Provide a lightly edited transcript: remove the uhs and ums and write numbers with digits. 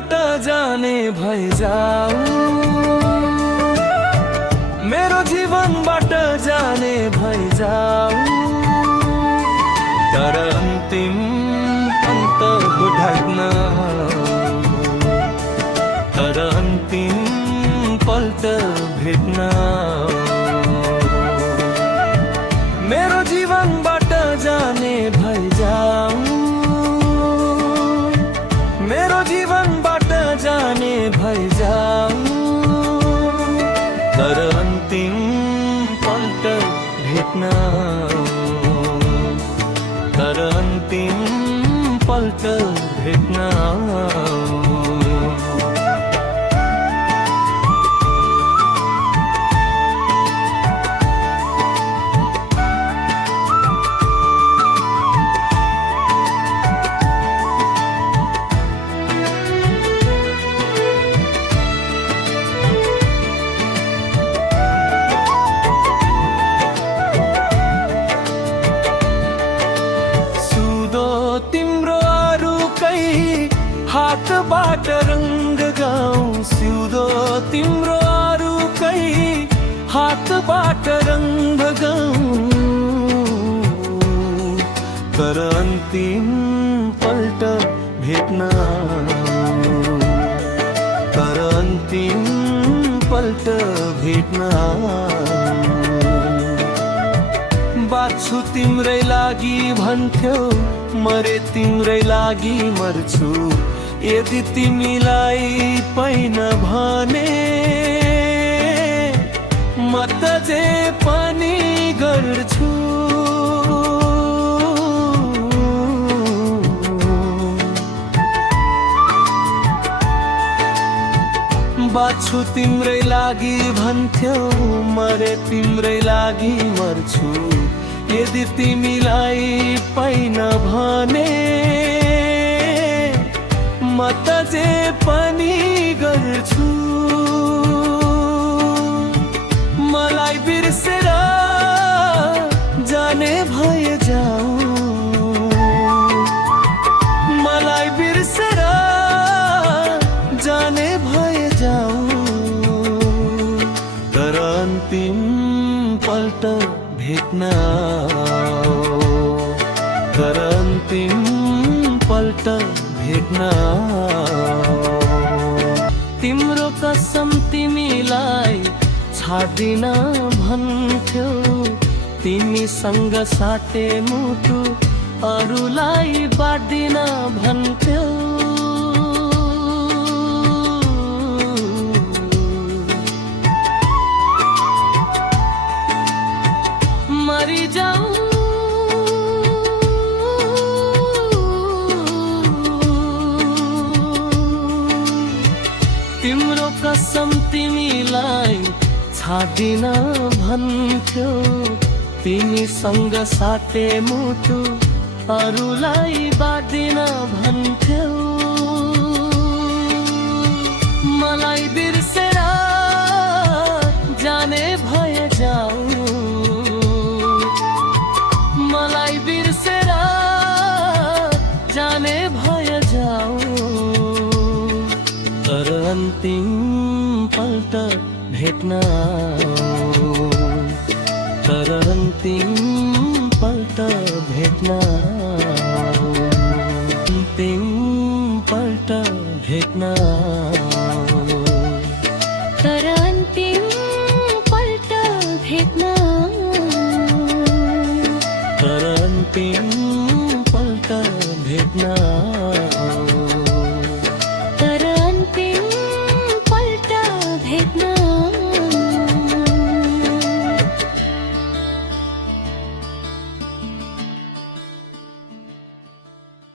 जीवनबाट जाने भइजाऊ, मेरो जीवनबाट जाने भइजाऊ, तर अन्तिम अन्त ढल्न, तर अन्तिम पल्ट भेट्न। मेरो जीवनबाट जाने भइजाऊ, मेरो जीवनबाट जाने भइजाऊ, तर अन्तिम पल्ट भेट्न, तर अन्तिम पल्ट भेट्न। हातबाट रङ्ग गाउँ सिउँदो तिम्रो अरूकै हातबाट रङ्ग गाउँ, तर अन्तिम पल्ट भेट्न, तर अन्तिम पल्ट भेट्न। बाँच्छु तिम्रै लागि भन्थ्यौ, मरे तिम्रै लागि मर्छु, यदि तिमीलाई पाइन भने म त जे पनि गर्छु। बाँच्छु तिम्रै लागि भन्थ्यौ, मरे तिम्रै लागि मर्छु, यदि तिमीलाई पाइन भने म त जे पनि गर्छु। मलाई बिर्सेर जाने भए जाऊ, मलाई बिर्सेर जाने भए जाऊ, तर अन्तिम पल्ट भेट्न, तर अन्तिम पल्ट भेट्न। तिम्रो कसम तिमीलाई छाड्दिन भन्थ्यौ, तिमीसँग साटे मुटु अरूलाई बाँड्दिन भन्थ्यौ। मरिजाऊ तिम्रो कसम तिमीलाई छाड्दिन भन्थ्यौ, तिमीसँग साटे मुटु अरूलाई बाँड्दिन भन्थ्यौ। मलाई बिर्सेर जाने भए जाऊ, मलाई बिर्सेर जाने भए जाऊ, तर अन्तिम पल्ट भेट्न, तर अन्तिम पल्ट भेट्न, अन्तिम पल्ट भेट्न, तर अन्तिम पल्ट भेट्न, तर अन्तिम पल्ट भेट्न।